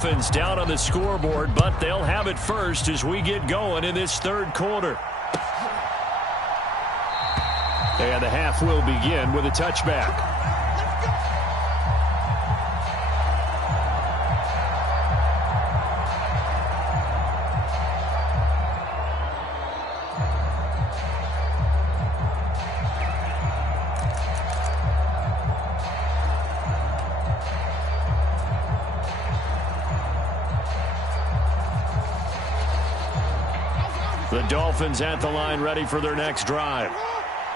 Dolphins down on the scoreboard, but they'll have it first as we get going in this third quarter. And the half will begin with a touchback. The Dolphins at the line ready for their next drive.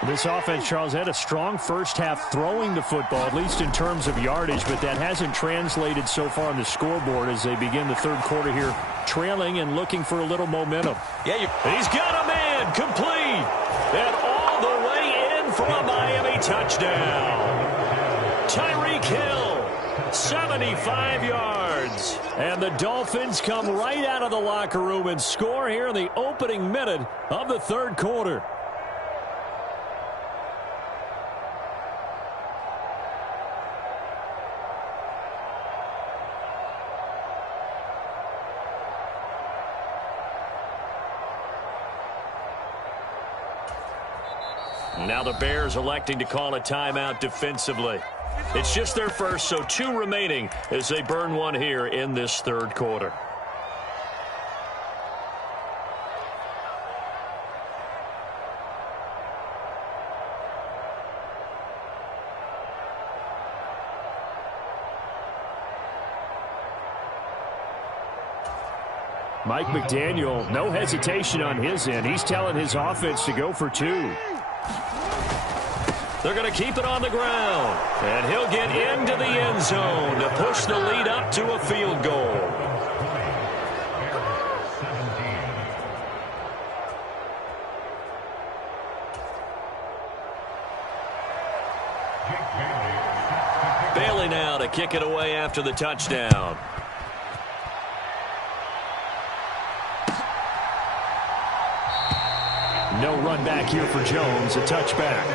This offense, Charles, had a strong first half throwing the football, at least in terms of yardage, but that hasn't translated so far on the scoreboard as they begin the third quarter here, trailing and looking for a little momentum. Yeah, he's got a man complete, and all the way in for a Miami touchdown. Tyreek Hill, 75 yards. And the Dolphins come right out of the locker room and score here in the opening minute of the third quarter. Now the Bears electing to call a timeout defensively. It's just their first, so 2 remaining as they burn one here in this third quarter. Mike McDaniel, no hesitation on his end. He's telling his offense to go for 2. They're going to keep it on the ground. And he'll get into the end zone to push the lead up to a field goal. Bailey now to kick it away after the touchdown. No run back here for Jones, a touchback.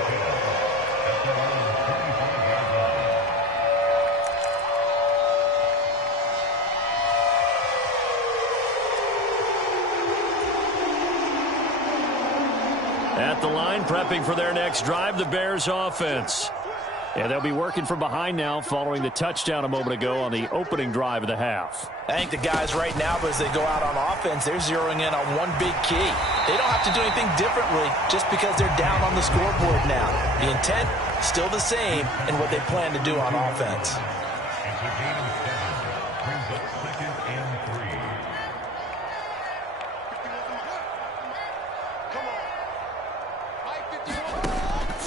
At the line, prepping for their next drive, the Bears offense. Yeah, they'll be working from behind now following the touchdown a moment ago on the opening drive of the half. I think the guys right now, as they go out on offense, they're zeroing in on one big key. They don't have to do anything differently just because they're down on the scoreboard now. The intent, still the same in what they plan to do on offense.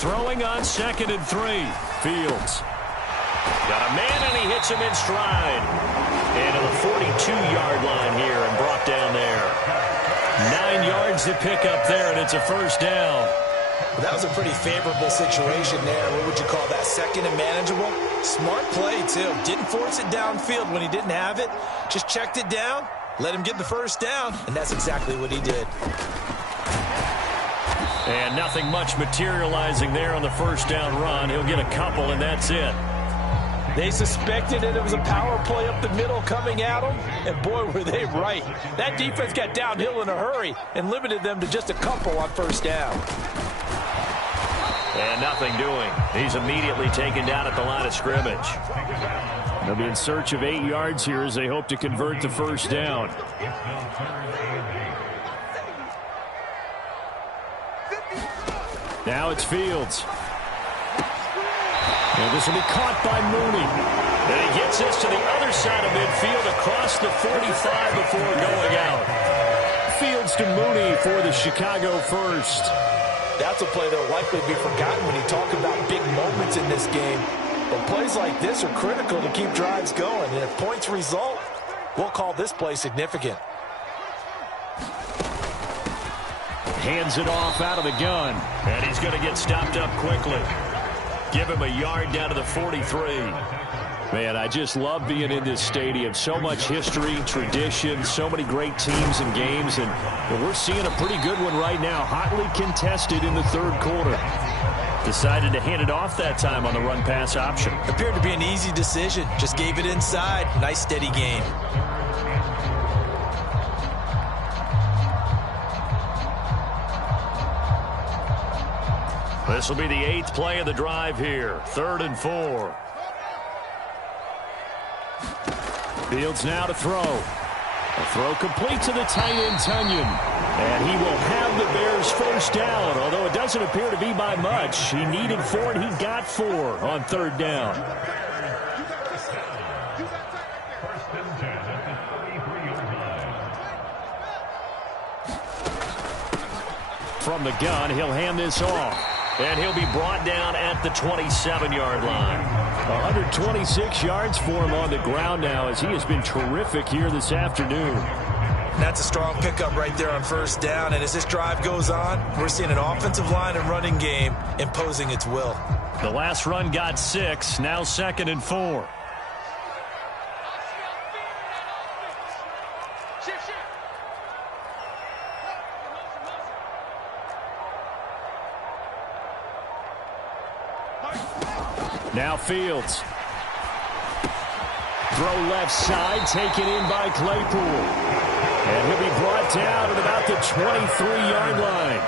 Throwing on 2nd and 3. Fields. Got a man, and he hits him in stride. And to the 42-yard line here and brought down there. 9 yards to pick up there, and it's a first down. That was a pretty favorable situation there. What would you call that? 2nd and manageable? Smart play, too. Didn't force it downfield when he didn't have it. Just checked it down, let him get the first down, and that's exactly what he did. And nothing much materializing there on the first down run. He'll get a couple, and that's it. They suspected it was a power play up the middle coming at them, and boy, were they right. That defense got downhill in a hurry and limited them to just a couple on first down. And nothing doing. He's immediately taken down at the line of scrimmage. They'll be in search of 8 yards here as they hope to convert the first down. Now it's Fields. And this will be caught by Mooney. And he gets this to the other side of midfield across the 45 before going out. Fields to Mooney for the Chicago first. That's a play that will likely be forgotten when you talk about big moments in this game. But plays like this are critical to keep drives going. And if points result, we'll call this play significant. Hands it off out of the gun. And he's going to get stopped up quickly. Give him a yard down to the 43. Man, I just love being in this stadium. So much history, tradition, so many great teams and games. And we're seeing a pretty good one right now, hotly contested in the third quarter. Decided to hand it off that time on the run-pass option. Appeared to be an easy decision. Just gave it inside. Nice steady gain. This will be the 8th play of the drive here. 3rd and 4. Fields now to throw. A throw complete to the tight end, Tunyon. And he will have the Bears first down, although it doesn't appear to be by much. He needed 4, and he got 4 on 3rd down. From the gun, he'll hand this off. And he'll be brought down at the 27-yard line. 126 yards for him on the ground now, as he has been terrific here this afternoon. That's a strong pickup right there on 1st down. And as this drive goes on, we're seeing an offensive line and running game imposing its will. The last run got 6. Now 2nd and 4. Now Fields. Throw left side, taken in by Claypool. And he'll be brought down at about the 23-yard line.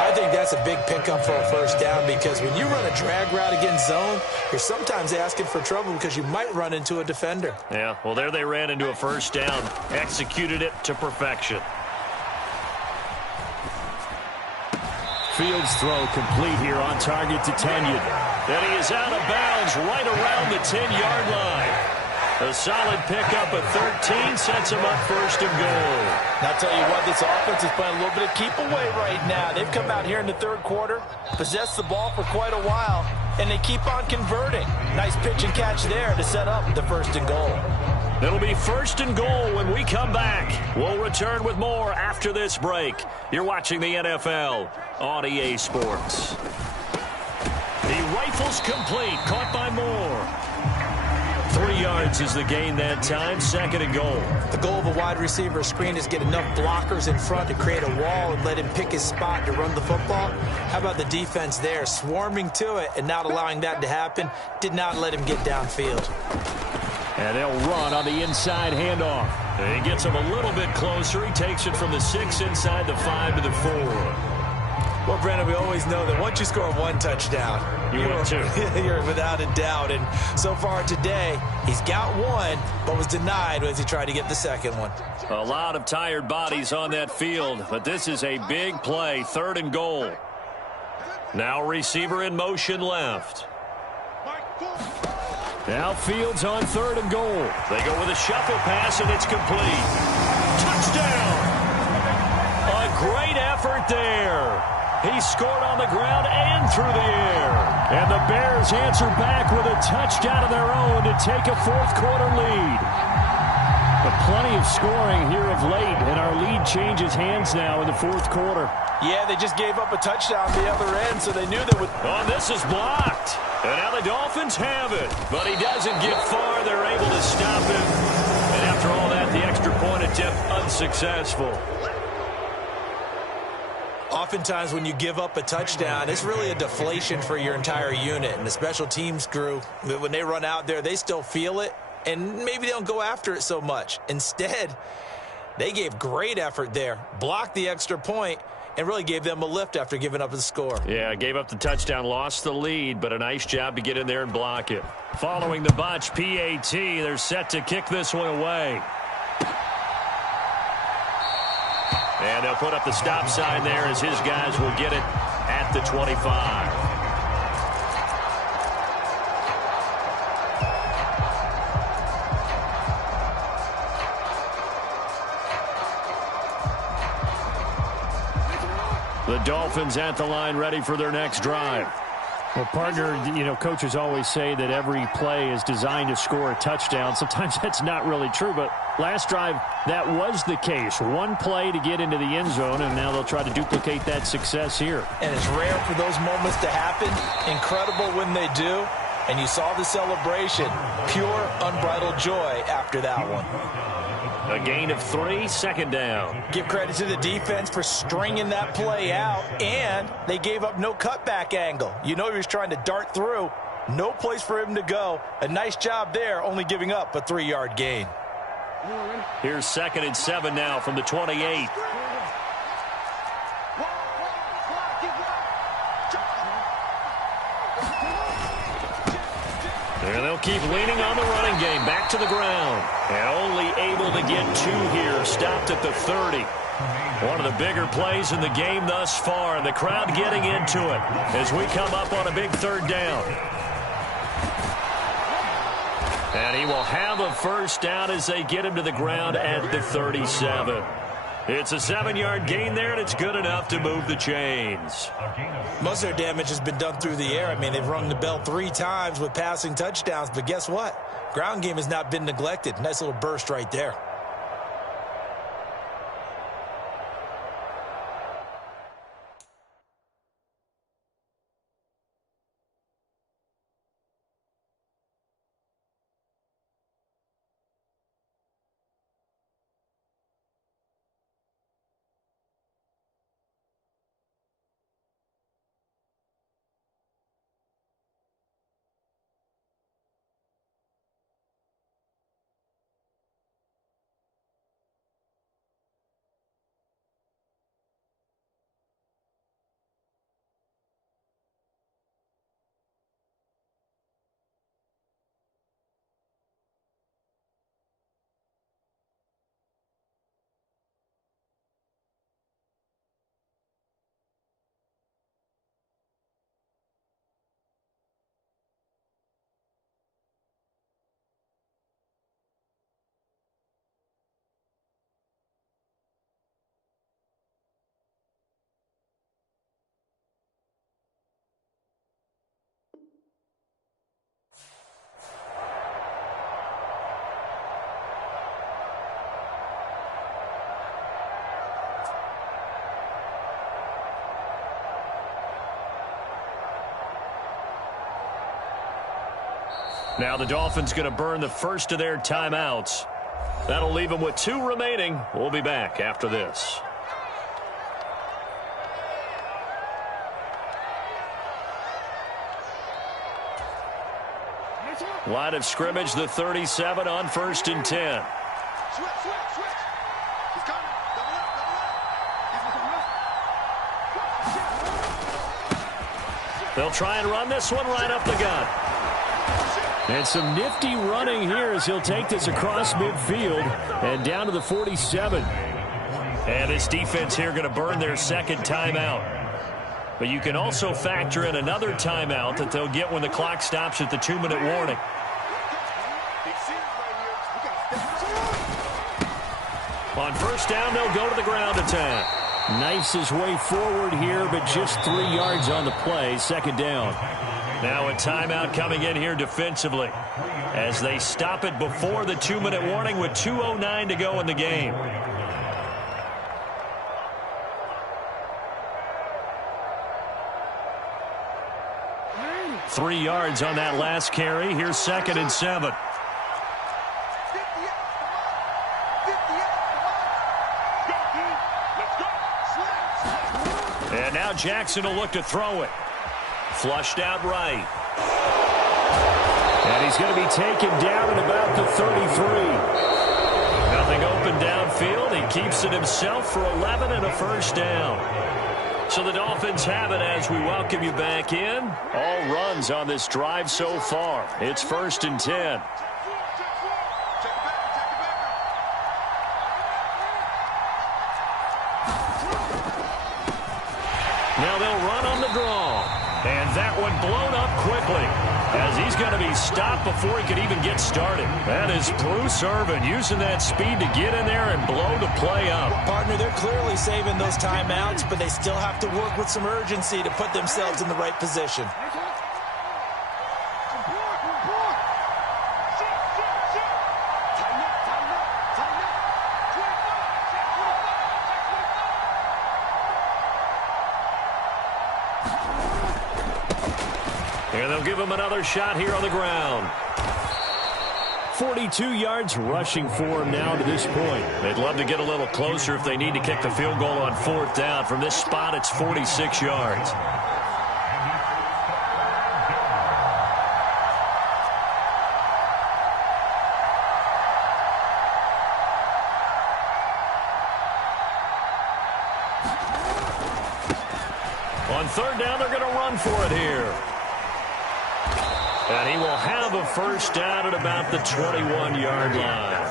I think that's a big pickup for a 1st down, because when you run a drag route against zone, you're sometimes asking for trouble because you might run into a defender. Yeah, well, there they ran into a 1st down. Executed it to perfection. Fields throw complete here on target to Tunyon. And he is out of bounds right around the 10-yard line. A solid pickup at 13 sets him up 1st and goal. Now, I'll tell you what, this offense is playing a little bit of keep away right now. They've come out here in the 3rd quarter, possessed the ball for quite a while, and they keep on converting. Nice pitch and catch there to set up the 1st and goal. It'll be 1st and goal when we come back. We'll return with more after this break. You're watching the NFL on EA Sports. He rifles complete, caught by Moore. 3 yards is the gain that time, 2nd and goal. The goal of a wide receiver screen is get enough blockers in front to create a wall and let him pick his spot to run the football. How about the defense there, swarming to it and not allowing that to happen? Did not let him get downfield. And they'll run on the inside handoff. And he gets him a little bit closer. He takes it from the 6 inside the 5 to the 4. Well, Brandon, we always know that once you score 1 touchdown, you're without a doubt. And so far today, he's got 1, but was denied as he tried to get the 2nd one. A lot of tired bodies on that field, but this is a big play, 3rd and goal. Now receiver in motion left. Now Fields on 3rd and goal. They go with a shuffle pass, and it's complete. Touchdown! A great effort there. He scored on the ground and through the air. And the Bears answer back with a touchdown of their own to take a 4th quarter lead. But plenty of scoring here of late, and our lead changes hands now in the 4th quarter. Yeah, they just gave up a touchdown the other end, so they knew that would... Oh, this is blocked. And now the Dolphins have it. But he doesn't get far. They're able to stop him. And after all that, the extra point attempt unsuccessful. Oftentimes when you give up a touchdown, it's really a deflation for your entire unit. And the special teams crew, when they run out there, they still feel it. And maybe they don't go after it so much. Instead, they gave great effort there. Blocked the extra point and really gave them a lift after giving up the score. Yeah, gave up the touchdown, lost the lead, but a nice job to get in there and block it. Following the bunch, PAT, they're set to kick this one away. And they'll put up the stop sign there as his guys will get it at the 25. The Dolphins at the line ready for their next drive. Well, partner, coaches always say that every play is designed to score a touchdown. Sometimes that's not really true, but last drive, that was the case. 1 play to get into the end zone, and now they'll try to duplicate that success here. And it's rare for those moments to happen. Incredible when they do. And you saw the celebration. Pure, unbridled joy after that one. A gain of 3, second down. Give credit to the defense for stringing that play out, and they gave up no cutback angle. You know he was trying to dart through. No place for him to go. A nice job there, only giving up a 3-yard gain. Here's 2nd and 7 now from the 28. And they'll keep leaning on the running game. Back to the ground. And only able to get 2 here. Stopped at the 30. One of the bigger plays in the game thus far. And the crowd getting into it as we come up on a big 3rd down. And he will have a first down as they get him to the ground at the 37. It's a 7-yard gain there, and it's good enough to move the chains. Most of their damage has been done through the air. I mean, they've rung the bell 3 times with passing touchdowns, but guess what? Ground game has not been neglected. Nice little burst right there. Now the Dolphins going to burn the first of their timeouts. That'll leave them with 2 remaining. We'll be back after this. Line of scrimmage, the 37 on 1st and 10. They'll try and run this one right up the gut. And some nifty running here as he'll take this across midfield and down to the 47. And this defense here going to burn their 2nd timeout. But you can also factor in another timeout that they'll get when the clock stops at the 2-minute warning. On 1st down, they'll go to the ground attack. Knifes his way forward here, but just 3 yards on the play. 2nd down. Now a timeout coming in here defensively as they stop it before the 2-minute warning with 2:09 to go in the game. Three yards on that last carry. Here's 2nd and 7. And now Jackson will look to throw it. Flushed out right. And he's going to be taken down at about the 33. Nothing open downfield. He keeps it himself for 11 and a first down. So the Dolphins have it as we welcome you back in. All runs on this drive so far. It's 1st and 10. Now they'll run on the draw. And that one blown up quickly as he's going to be stopped before he could even get started. That is Bruce Irvin using that speed to get in there and blow the play up. Partner, they're clearly saving those timeouts, but they still have to work with some urgency to put themselves in the right position. And they'll give him another shot here on the ground. 42 yards rushing for him now to this point. They'd love to get a little closer if they need to kick the field goal on 4th down. From this spot, it's 46 yards. On 3rd down, they're going to run for it here. And he will have a first down at about the 21-yard line.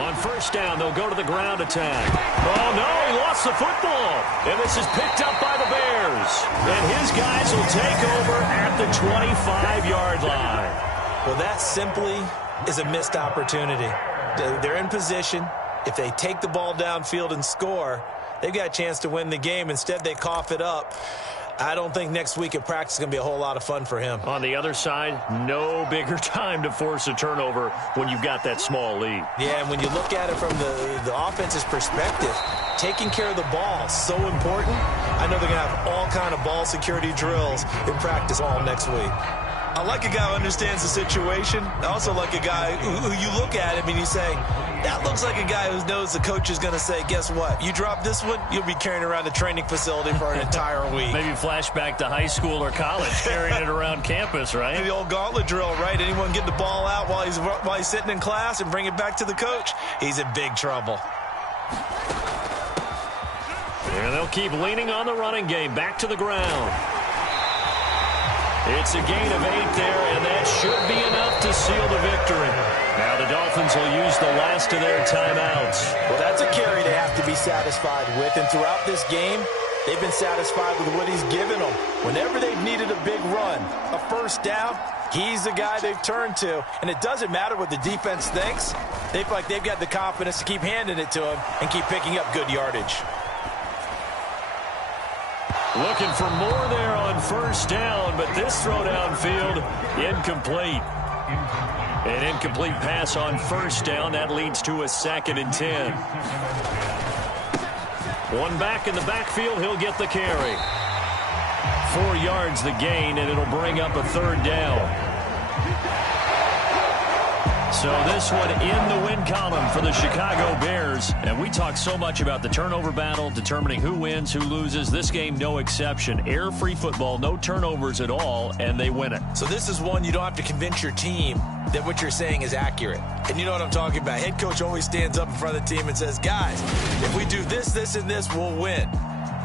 On 1st down, they'll go to the ground attack. Oh, no, he lost the football. And this is picked up by the Bears. And his guys will take over at the 25-yard line. Well, that simply is a missed opportunity. They're in position. If they take the ball downfield and score, they've got a chance to win the game. Instead, they cough it up. I don't think next week at practice is going to be a whole lot of fun for him. On the other side, no bigger time to force a turnover when you've got that small lead. Yeah, and when you look at it from the offense's perspective, taking care of the ball is so important. I know they're going to have all kind of ball security drills in practice all next week. I like a guy who understands the situation. I also like a guy who you look at him and you say, that looks like a guy who knows the coach is going to say, guess what? You drop this one, you'll be carrying around the training facility for an entire week. Maybe flashback to high school or college, carrying it around campus, right? The old gauntlet drill, right? Anyone get the ball out while he's sitting in class and bring it back to the coach? He's in big trouble. And they'll keep leaning on the running game. Back to the ground. It's a gain of 8 there, and that should be enough to seal the victory. Now the Dolphins will use the last of their timeouts. Well, that's a carry they have to be satisfied with, and throughout this game, they've been satisfied with what he's given them. Whenever they've needed a big run, a first down, he's the guy they've turned to. And it doesn't matter what the defense thinks. They feel like they've got the confidence to keep handing it to him and keep picking up good yardage. Looking for more there on 1st down, but this throw downfield, incomplete. An incomplete pass on 1st down. That leads to a 2nd and 10. One back in the backfield. He'll get the carry. 4 yards the gain, and it'll bring up a 3rd down. So this one in the win column for the Chicago Bears. And we talk so much about the turnover battle, determining who wins, who loses. This game, no exception. Air-free football, no turnovers at all, and they win it. So this is one you don't have to convince your team that what you're saying is accurate. And you know what I'm talking about. Head coach always stands up in front of the team and says, guys, if we do this, this, and this, we'll win.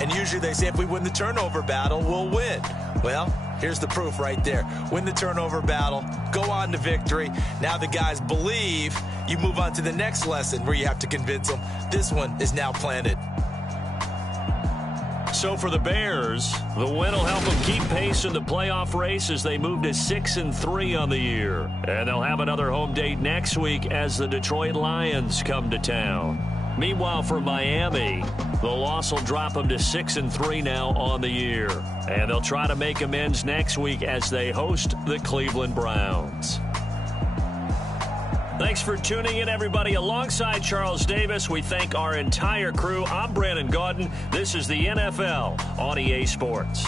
And usually they say if we win the turnover battle, we'll win. Well, here's the proof right there. Win the turnover battle, go on to victory. Now the guys believe. You move on to the next lesson where you have to convince them. This one is now planted. So for the Bears, the win will help them keep pace in the playoff race as they move to 6-3 on the year. And they'll have another home date next week as the Detroit Lions come to town. Meanwhile, for Miami, the loss will drop them to 6-3 now on the year. And they'll try to make amends next week as they host the Cleveland Browns. Thanks for tuning in, everybody. Alongside Charles Davis, we thank our entire crew. I'm Brandon Gaudin. This is the NFL on EA Sports.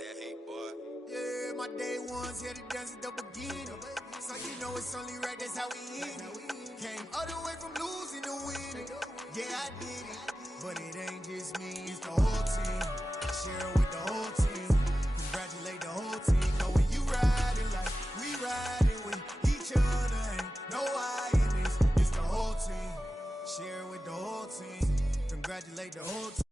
that hate, boy. Yeah, my day ones here to dance at the beginning. So you know it's only right, that's how we end it. Came all the way from losing to winning. Yeah, I did it. But it ain't just me, it's the whole team. Share it with the whole team. Congratulate the whole team. Know when you riding like we riding with each other. Ain't no I in this. It's the whole team. Share it with the whole team. Congratulate the whole team.